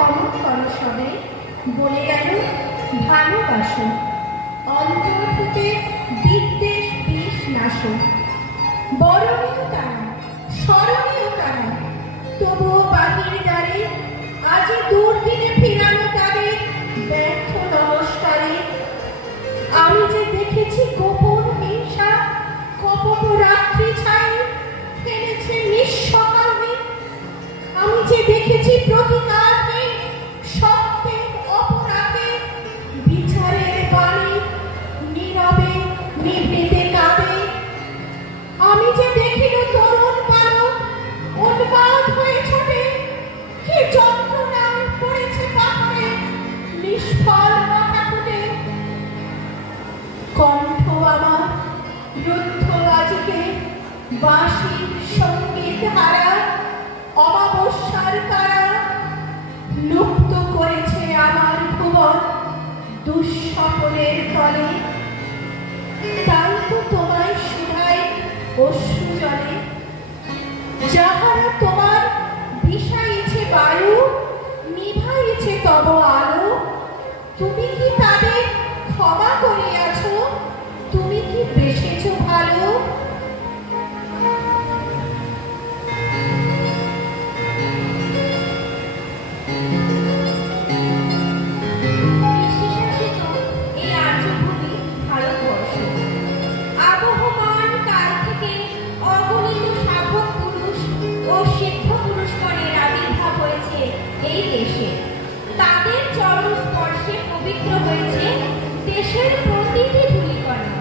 ক্ষমা করো সবে, বলে গেল ভালোবাসো, অন্তর হতে বিদ্বেষ বিষ নাশো। বরণীয় তারা, স্মরণীয় তারা, তবুও বাহির দ্বারে আজি দুর্দিনে ফিরানো তাদের ব্যর্থ নমস্কারে। আমি যে দেখেছি গোপন হিংসা, কপট রাত্রি ছাই ফেলেছে নিঃসকালে। আমি যে দেখেছি প্রতিকারহীন সত্যের অপরাধে, বিচারের বাণী নীরবে নিভৃতে কাঁদে। আমি যে দেখিল তরুণ বালক উন্মাদ হয়ে ছোটে, কি যন্ত্রণায় পড়েছে পাহাড়ে নিষ্ফল মাথা ফুটে। কণ্ঠ আমার রুদ্ধ আজকে বাঁশির সঙ্গীত হারা, অমাবস্যার তারা লুপ্ত করেছে আমার ভুবন দুঃস্বপ্নের তলে। তাই তো তোমায় শুধাই অশ্রু জলে, যাহারা তোমার বিষাইছে বায়ু, নিভাইছে তব আলো, তুমি কি তাদের ক্ষমা করিয়াছ? তুমি কি বেসেছ ভালো? এই আর্যভূমি ভারতবর্ষ। আবহমান কাল থেকে অগণিত সাধক পুরুষ ও সিদ্ধ পুরুষগণের আবির্ভাব হয়েছে এই দেশে। তাদের চরণ স্পর্শে পবিত্র হয়েছে দেশের প্রতিটি ধূলিকণা।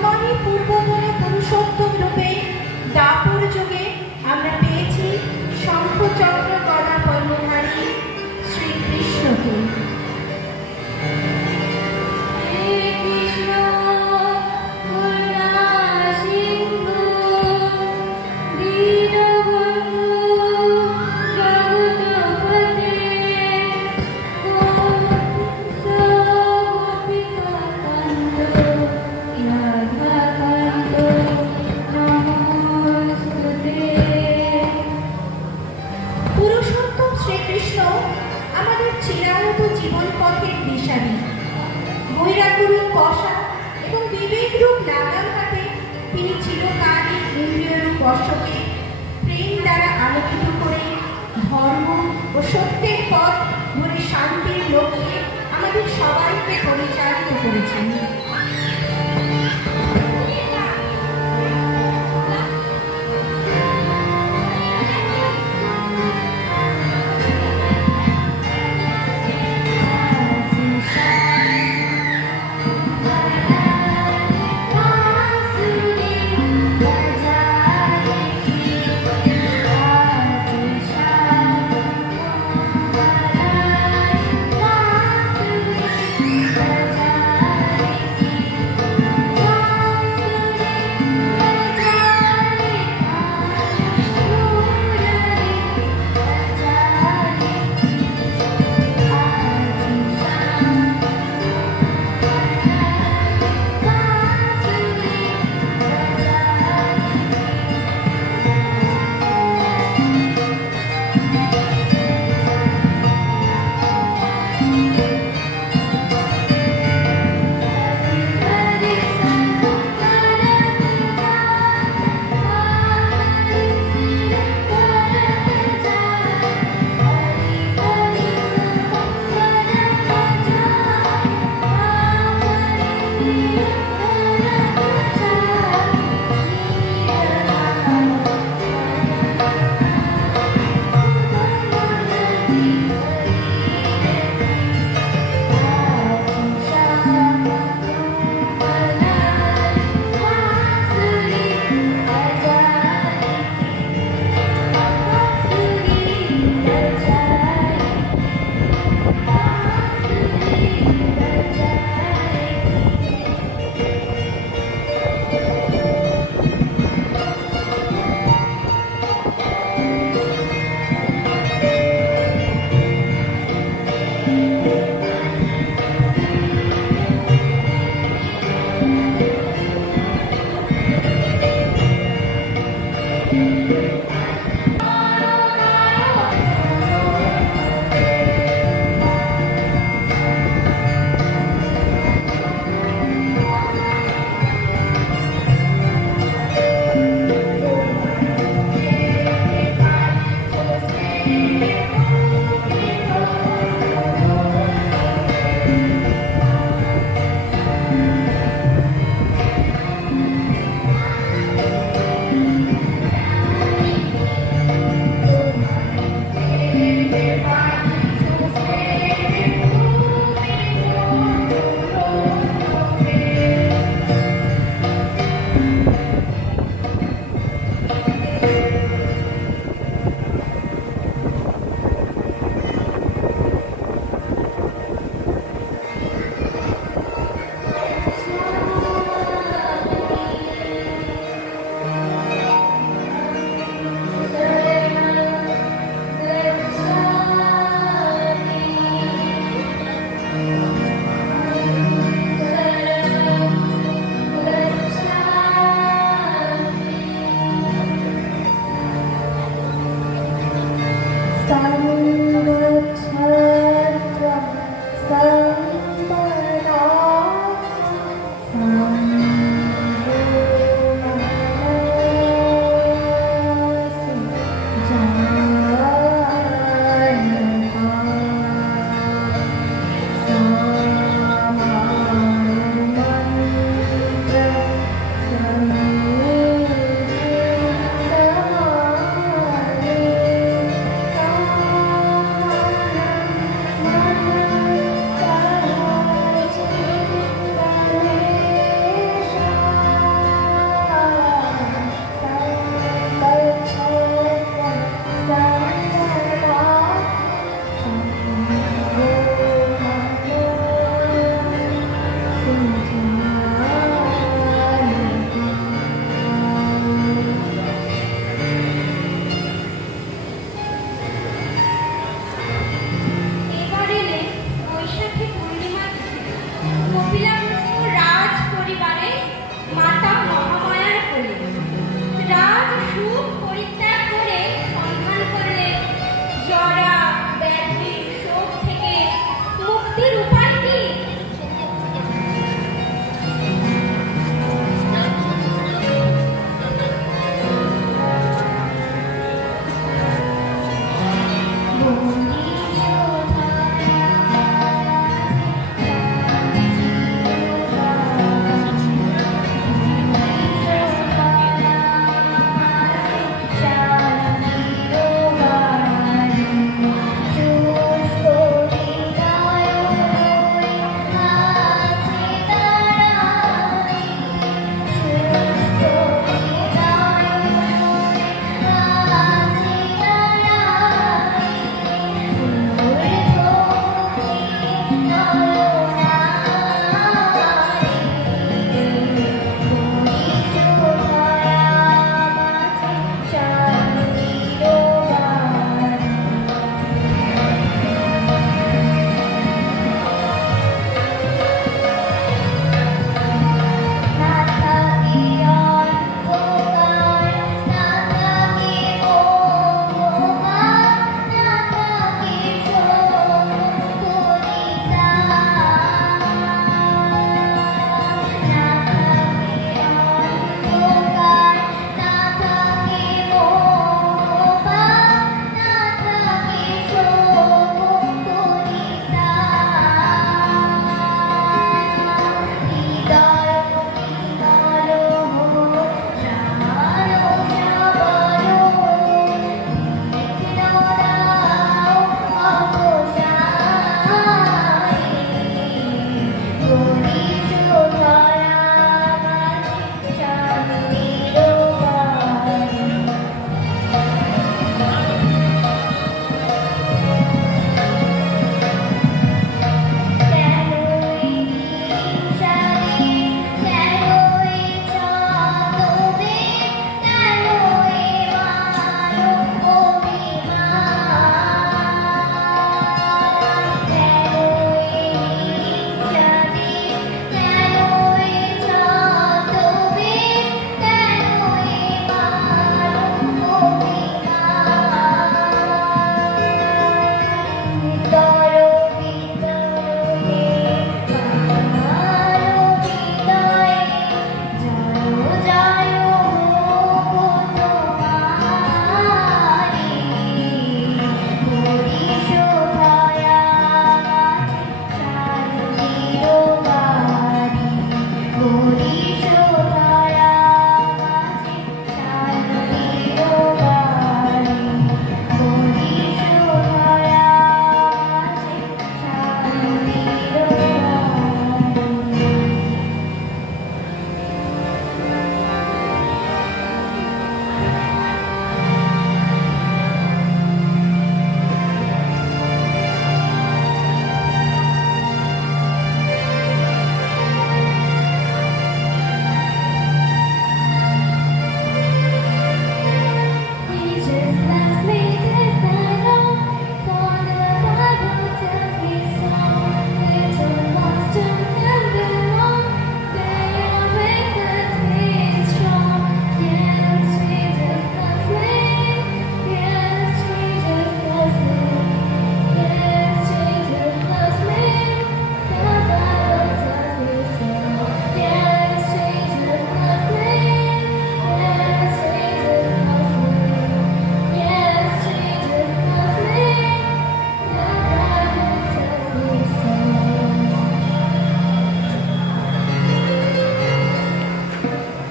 প্রমাণী পূর্বতন পুরুষোত্তম রূপে দাপর যুগে আমরা পেয়েছি শঙ্খচক্র গদা পদ্মধারী শ্রীকৃষ্ণকে। পুরুষোত্তম শ্রীকৃষ্ণ আমাদের চিরায়ত জীবন পথের দিশারি। বৈরাগ্যরূপ কষা এবং বিবেকরূপ লাগাম হাতে তিনি চিরকালই ইন্দ্রিয়রূপ বর্ষকে প্রেম দ্বারা আলোকিত করে ধর্ম ও সত্যের পথ ধরে শান্তির লক্ষ্যে আমাদের সবাইকে পরিচালিত করেছেন।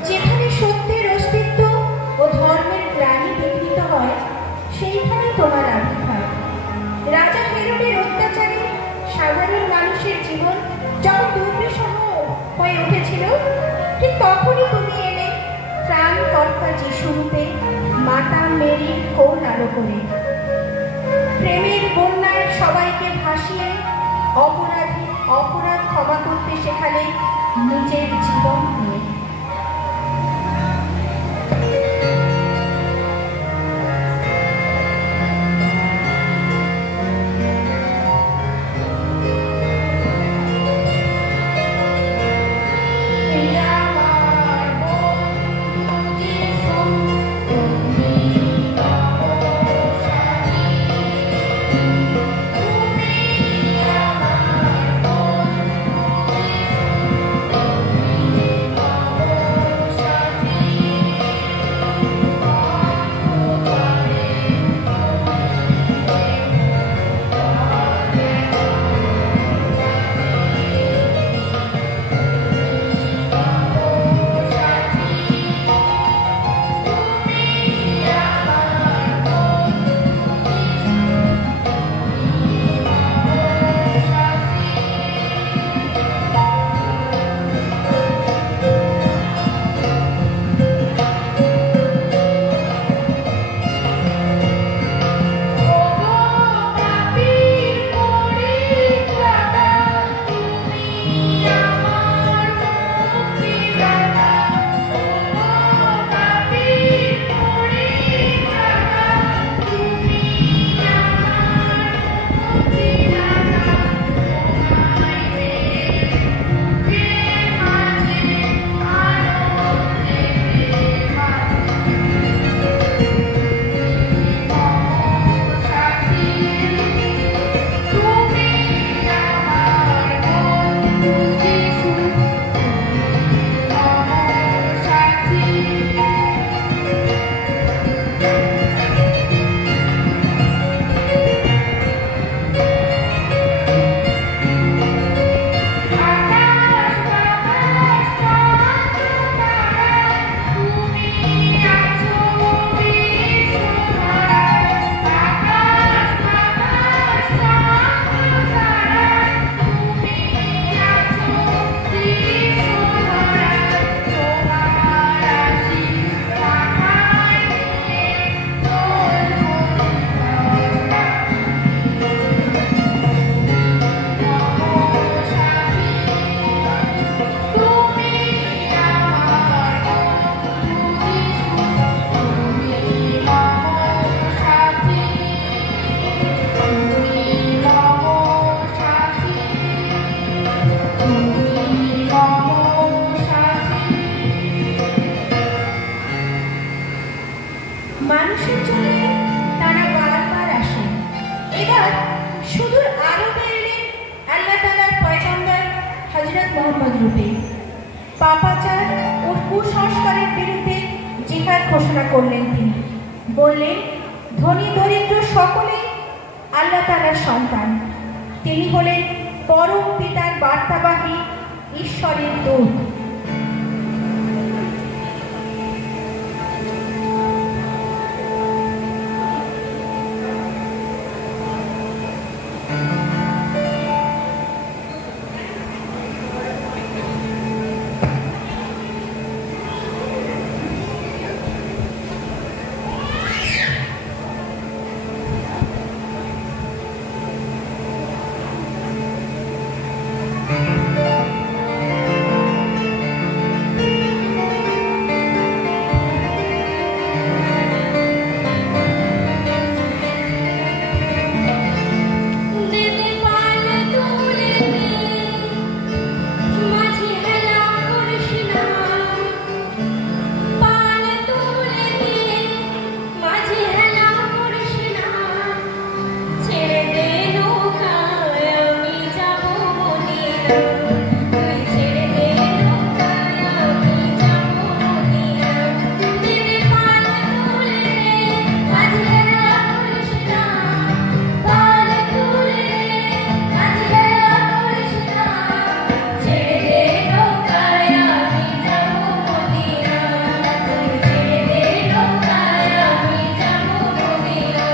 যেখানে সত্যের অস্তিত্ব ও ধর্মের গ্লানি বিঘ্নিত হয়, সেইখানে তোমার আবির্ভাব। রাজা হেরোদের অত্যাচারে সাধারণ মানুষের জীবন যখন দুর্বিষহ হয়ে উঠেছিল, ঠিক তখনই তুমি এলে ত্রাণকর্তা যিশুরূপে, মাতা মেরির কোল আলো করে। প্রেমের বন্যায় সবাইকে ভাসিয়ে অপরাধী অপরাধ ক্ষমা করতে শেখালে নিজের জীবন দিয়ে। মানুষের জন্য তারা বারবার আসেন। এবার সুদূর আরবে এলেন আল্লাহ তাআলার পয়গম্বর হযরত মুহাম্মদ রূপে। পাপাচার ও কুসংস্কারের বিরুদ্ধে জিহাদ ঘোষণা করলেন তিনি। বললেন, ধনী দরিদ্র সকলেই আল্লাহ তাআলার সন্তান। তিনি হলেন পরম পিতার বার্তাবাহী, ঈশ্বরের দূত। দেবে পাল তুলে দে মাঝে হেলা করিস না পাল তুলে দে মাঝে হেলা করিস না ছেড়ে দে নৌকায় আমি যাব মদিনা তুই ছেড়ে দে নৌকায় আমি যাব মদিনা দেবে পাল তুলে দে মাঝে হেলা করিস না পাল তুলে দে মাঝে হেলা করিস না ছেড়ে দে নৌকায় আমি যাব মদিনা তুই ছেড়ে দে নৌকায় আমি যাব মদিনা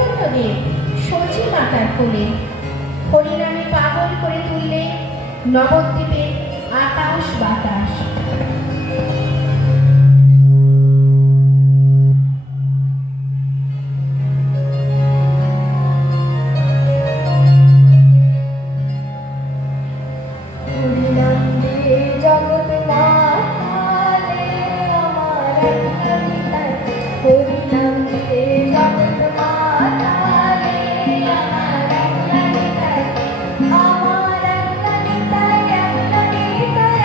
চৈতন্যদেব সচি মাতার কোলে। হরিনামে পাগল করে তুললে নবদ্বীপে আকাশ বাতাস। হরিনাম দিয়ে জগৎ মাতালে আমার অঙ্গনিতায়, হরিনাম দিয়ে জগৎ মাতালে আমার অঙ্গনিতায়, আমার অঙ্গনিতায়, অঙ্গনিতায়,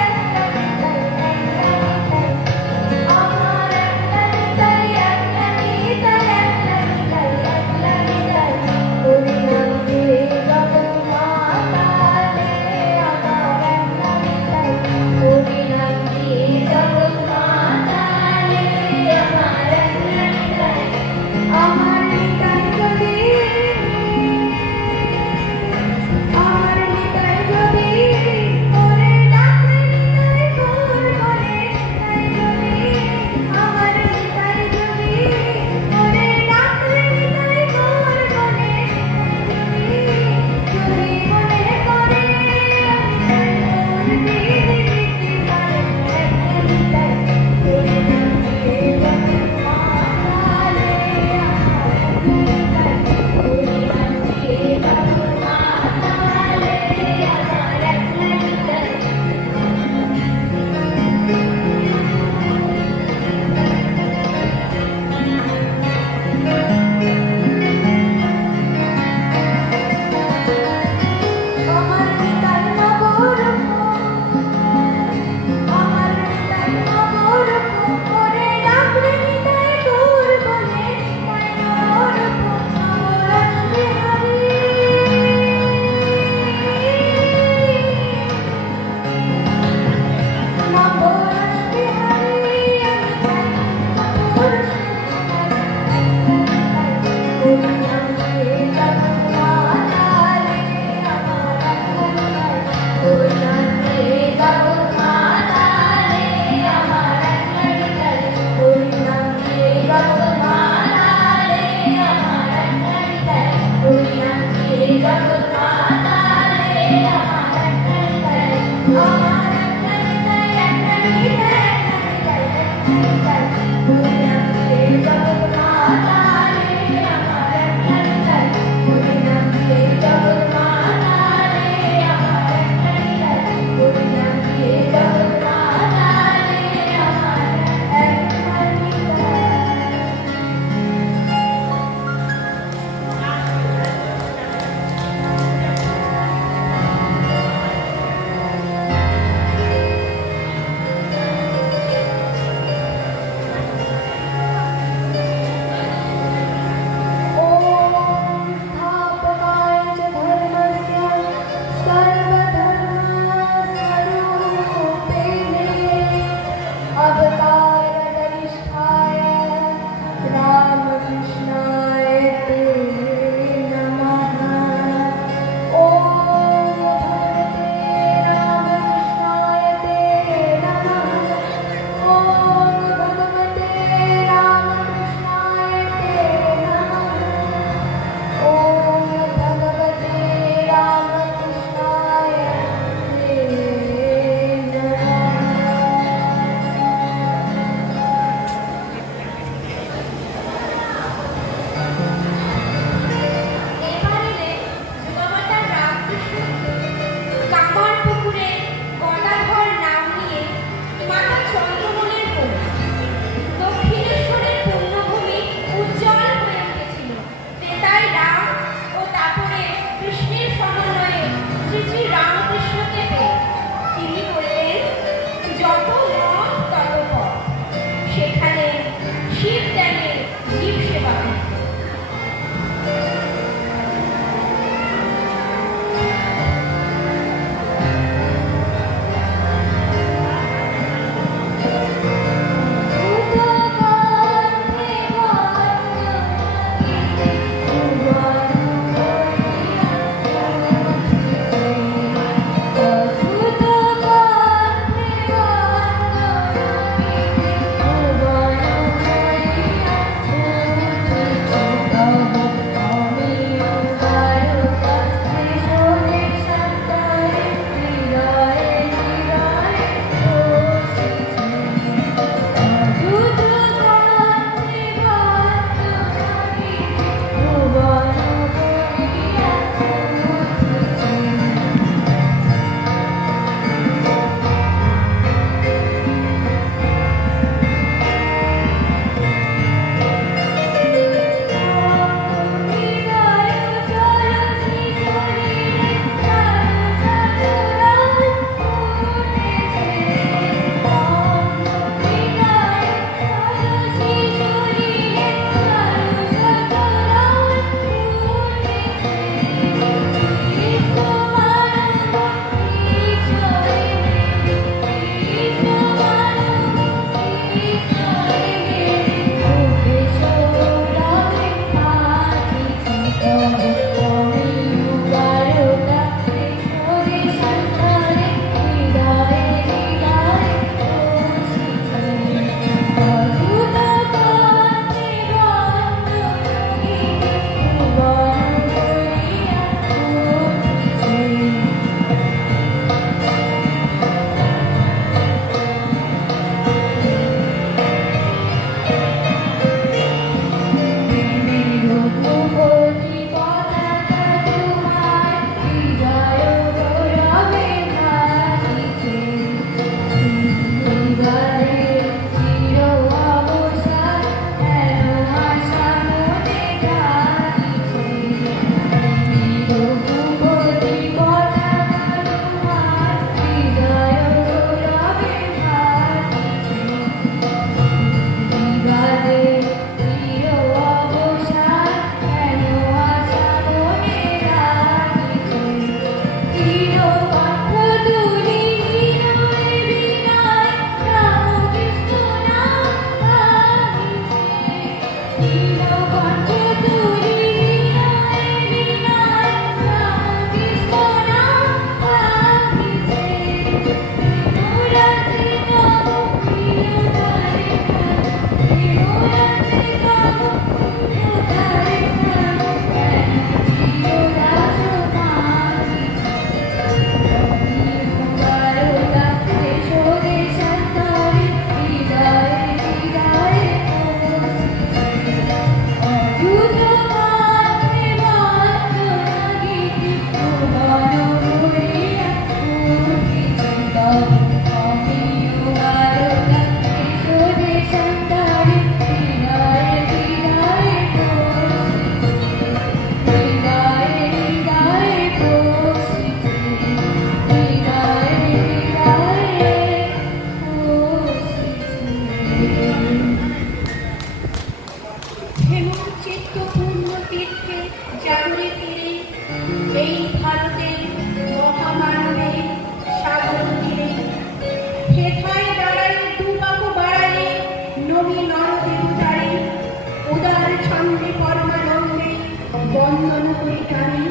বন্দনা করি টানি।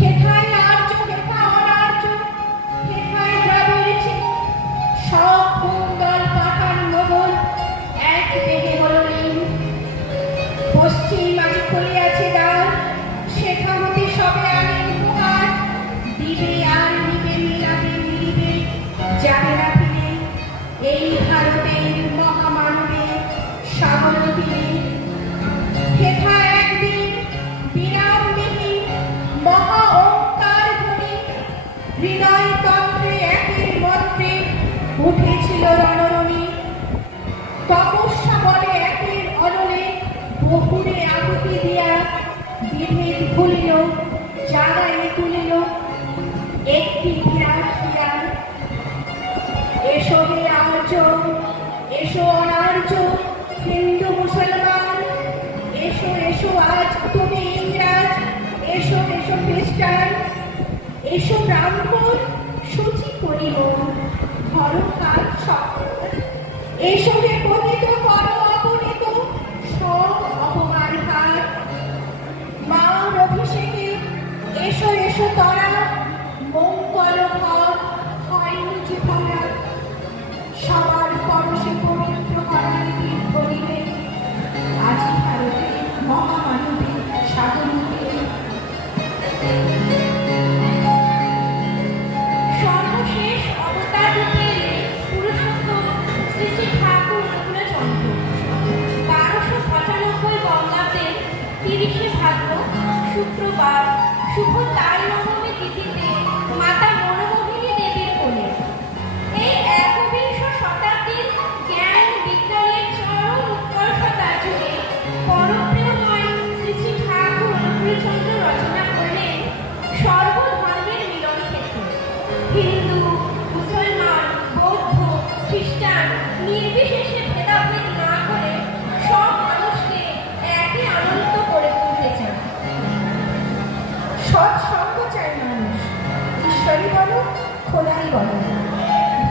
হেথায় আর্য হেথা অনার্য, হেথায় দ্রাবিড় চিহ্ন, সব কুন্দল পাঠান মোগল এক দেহে হলো লীন। পশ্চিম মাঝে খুলিয়াছে দ্বার, সেথা হতে সবে আনে উপহার। দিবে আর নিবে, মিলাবে মিলিবে, যাবে না ফিরে এই ভারতের মহামানবের সাগর তীরে। হেথা একদিন বিরামবিহীন মহা ওঙ্কার ধ্বনি, হৃদয় তন্ত্রে একের মন্ত্রে উঠেছিল রণরণী। তপস্যা বলে একের অনলে বহুরে আহুতি দিয়া, বিভেদ ভুলিল জাগায় তুলিল একটি বিরাট বিরাট। এসো হে আর্য, এসো অনার্য, হিন্দু মুসলমান, এসো এসো আজ তুমি ইংরাজ, এসো এসো খ্রিস্টান, এসো ব্রাহ্মণ সূচি করিব ধরো কাল সকল। এসো হে পতিত করো অপনীত সব অপমান হার। মার অভিষেকে এসো এসো তরা, মঙ্গল ঘর হয়নি যে ভরা। সবার পরশে পবিত্র করার দিন করিবে আজি ভারতে মহামানবে সাগর তীরে। সর্বশেষ অবতার রূপে এলে পুরুষোত্তম শ্রী শ্রী ঠাকুর অনুকূলচন্দ্র। 1295 বঙ্গাব্দের 30শে ভাদ্র শুক্রবার শুভ তাল নবমী তিথিতে মাতা মনোমোহিনী দেবীর কোলে। এই একবিংশ শতাব্দীর জ্ঞান বিজ্ঞানের চরম উৎকর্ষতার যুগে পরপ্রেমময় শ্রী শ্রী ঠাকুর অনুকূলচন্দ্র রচনা করলেন সর্বধর্মের মিলন ক্ষেত্র। হিন্দু, মুসলমান, বৌদ্ধ, খ্রিস্টান নির্বিশেষে ভেদাভেদ না করে সব মানুষকে একই আনন্দিত করে তুলতে চান। সৎসঙ্গ চায় মানুষ, ঈশ্বরই বলো খোদাই বলো,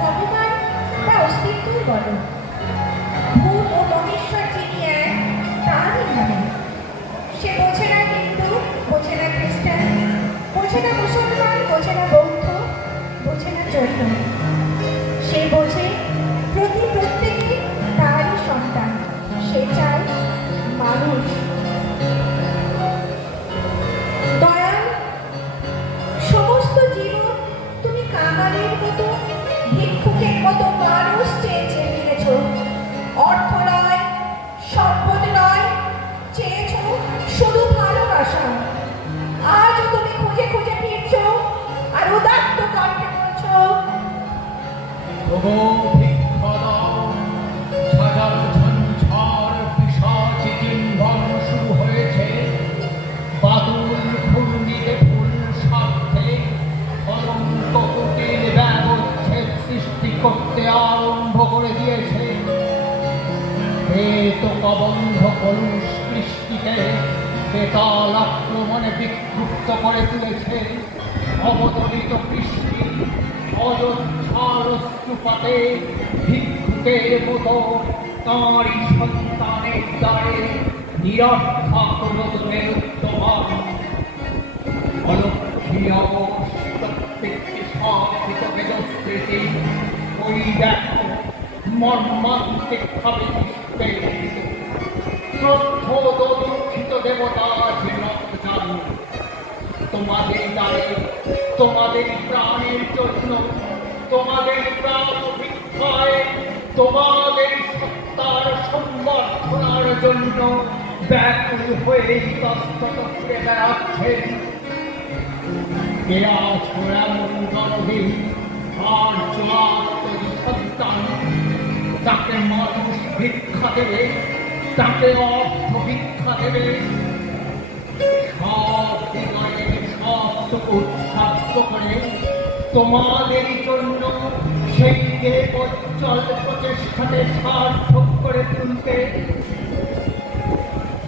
ভগবান বা অস্তিত্বই বলো, ভূত ও মহেশ্বর যিনি এক তারই ভাবে। সে বোঝে না হিন্দু, বোঝে না খ্রিস্টান, বোঝে না মুসলমান, বোঝে না বৌদ্ধ, বোঝে না জৈন। সে বোঝে প্রত্যেকে তারই সন্তান, সে চায় মানুষ। দয়াল, সমস্ত জীবন তুমি কাঙালের মতো ভিক্ষুকের মতো মানুষ চেয়েছে মিলেছ। অর্থ নয়, সম্পদ নয়, চেয়েছ শুধু ভালোবাসা। আজও তুমি খুঁজে খুঁজে ফিরছ আর উদাত্ত কণ্ঠে বলছ, তবু ভিক্ষা দাও। ঝাঁঝার ঝঞ্ঝার পিশাচি চিহ্ন শুরু হয়েছে। বাদুল ঘূর্ণিতে ফুল স্বার্থে অনন্ত কুটির ব্যবচ্ছেদ সৃষ্টি করতে আরম্ভ করে দিয়েছে। বেত কবন্ধ কলুষ কৃষ্টিকে বেতাল আক্রমণে বিক্ষুব্ধ করে তুলেছে। অবতরিত কৃষ্টি অযোধ্যার অশ্রুপাতে ভিক্ষুকের মতো তাঁরই সন্তানের দ্বারে নিরর্থক রোদনের উত্তমান। অলক্ষীয় প্রত্যেকটি সাধিত বেদস্মৃতি ওই দেখো মর্মান্তিক ভাবে নিষ্পেষিত। ক্রোধ ও দুঃখিত দেবতা যে রক্তজান তোমাদের দ্বারে, তোমাদের প্রাণের জন্য, তোমাদের প্রাণ ভিক্ষায়, তোমাদের সত্তার সম্বর্ধনার জন্য ব্যাকুল হয়ে তস্তত ঘুরে বেড়াচ্ছেন। এরা ছোড়ামন গণহীন আর জোয়াত্তরি সন্তান। তাকে মানুষ ভিক্ষা দেবে, তাকে অর্থ ভিক্ষা দেবে। সব হৃদয়ে সব উৎসাহ করে তোমাদের জন্য সেই দেবোজ্জ্বল প্রচেষ্টাকে সার্থক করে তুলতে।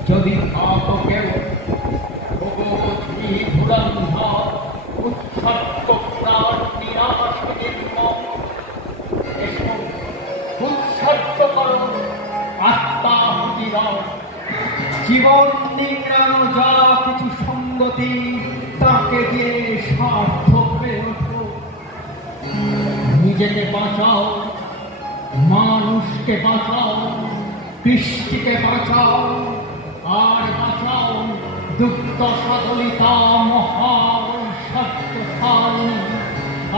যদি থাকো কেউ ভগবতী ধুরন্ধর উৎসর্গ প্রাণ নিরাশ নির্মম, এসো উৎসর্গ করো আত্মাহুতি দাও। জীবন নিংড়ানো যা কিছু নিজেকে বাঁচাও, মানুষকে বাঁচাও, কৃষ্টিকে বাঁচাও, আর বাঁচাও দুর্দশা দলিতা মহান সত্যস্থানী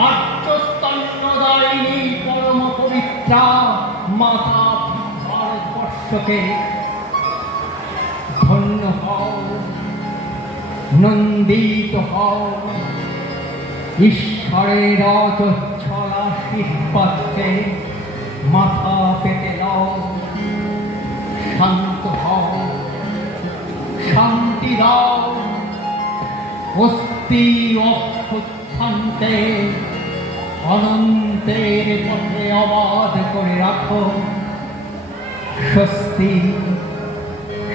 আর্যস্তন্যদায়িনী পরম পবিত্রা মাতা ভারতবর্ষকে। ধন্য হও, নন্দিত হও, ঈশ্বরের অজস্র আশীর্বাদকে মাথা পেতে নাও। শান্ত হও, শান্তি দাও, অস্থি অভ্যুত্থানকে অনন্তের পথে অবাধ করে রাখো। স্বস্তি,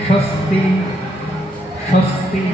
স্বস্তি, স্বস্তি।